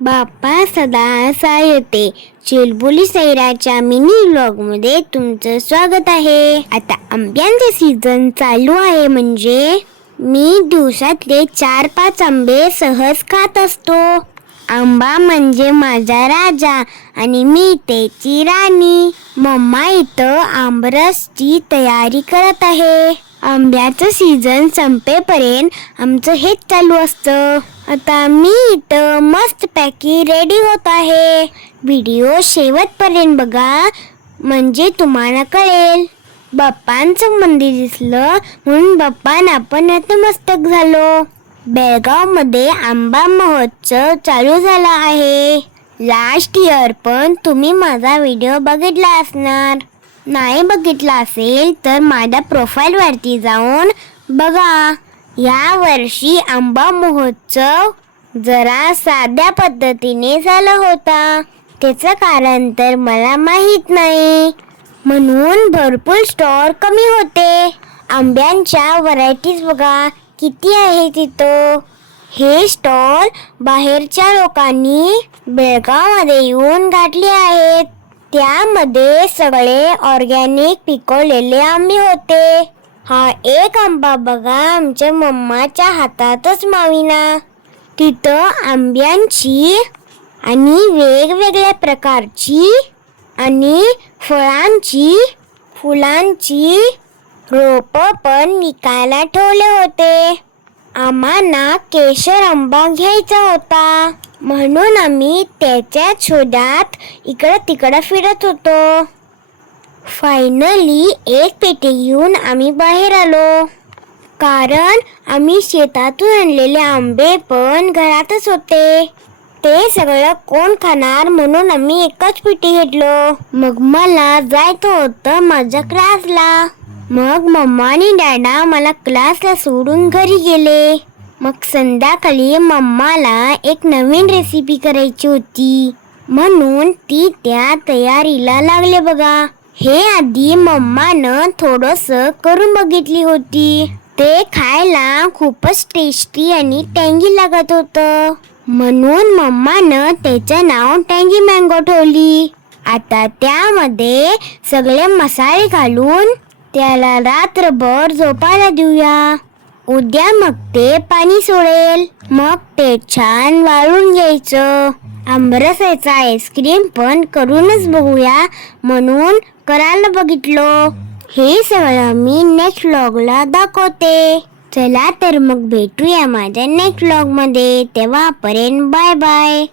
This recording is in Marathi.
बाप्पा सदा सायते चिलबुली सैराच्या मिनी व्लॉग मध्ये तुमचं स्वागत आहे. आता आंब्यांचे सीझन चालू आहे म्हणजे मी दिवसातले 4-5 आंबे सहज खात असतो. आंबा म्हणजे माझा राजा आणि मी त्याची राणी. मम्मा इथं आंबरसची तयारी करत आहे. आंब्याचं सीझन संपेपर्यंत आमचं हेच चालू असतं. आता मी इथं मस्त पैकी रेडी होत आहे. व्हिडिओ शेवटपर्यंत बघा म्हणजे तुम्हाला कळेल. बाप्पांचं मंदिर दिसलं म्हणून बाप्पांना आपण नतमस्तक झालो. बेळगाव मध्ये आंबा महोत्सव चालू झाला आहे. लास्ट इयर पण तुम्ही माझा व्हिडिओ बघितला असणार. नाही बघितला असेल तर माझ्या प्रोफाईल वरती जाऊन बघा. या वर्षी आंबा महोत्सव जरा साध्या पद्धतीने झाला होता. त्याचं कारण तर मला माहित नाही, म्हणून भरपूर स्टॉल कमी होते. आंब्यांच्या व्हरायटीज बघा किती आहे तिथं. हे स्टॉल बाहेरच्या लोकांनी बेळगाव मध्ये येऊन घातले आहेत. त्यामध्ये सगळे ऑर्गॅनिक पिकवलेले आंबे होते. हा एक आंबा बघा आमच्या मम्माच्या हातातच माविना. तिथं आंब्यांची आणि वेगवेगळ्या प्रकारची आणि फळांची फुलांची रोप पण विकायला ठेवले होते. आम्हाला केशर आंबा घ्यायचा होता म्हणून आम्ही त्याच्या शोधात इकडं तिकडं फिरत होतो. फायनली एक पेटी घेऊन आम्ही बाहेर आलो, कारण आम्ही शेतातून आणलेले आंबे पण घरातच होते. ते सगळं कोण खाणार म्हणून आम्ही एकच पेटी घेतलो. मग मला जायचं होतं माझ्या क्लासला. मग मम्मा आणि डॅडा मला क्लासला सोडून घरी गेले. मग संध्याकाळी मम्माला एक नवीन रेसिपी करायची होती म्हणून ती त्या तयारीला लागले बघा. हे आधी मम्मानं थोडंसं करून बघितली होती. ते खायला खूपच टेस्टी आणि टँगी लागत होतं, म्हणून मम्मानं त्याचं नाव टँगी मँगो ठेवली. आता त्यामध्ये सगळे मसाले घालून त्याला रात्रभर झोपायला देऊया. उद्या मग ते पाणी सोडेल. मग ते छान वाळून घ्यायचं. आंबरसाचा आईस्क्रीम पण करूनच बघूया म्हणून करायला बघितलो. हे सगळं मी नेक्स्ट व्लॉगला दाखवते. चला तर मग भेटूया माझ्या नेक्स्ट व्लॉग मध्ये. तेव्हापर्यंत बाय बाय.